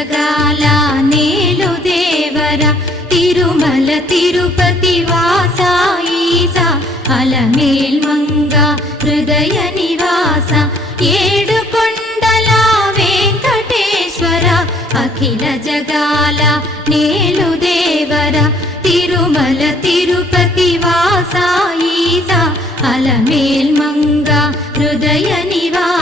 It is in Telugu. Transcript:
జగాల నేలు దేవర తిరుమల తిరుపతి వాస ఈసా అలమేల్ మంగ హృదయ నివాస ఏడు కొండల వెంకటేశ్వర అఖిల జగాల నేలు దేవర తిరుమల తిరుపతి వాస ఈసా అలమేల్ మంగ హృదయ నివాస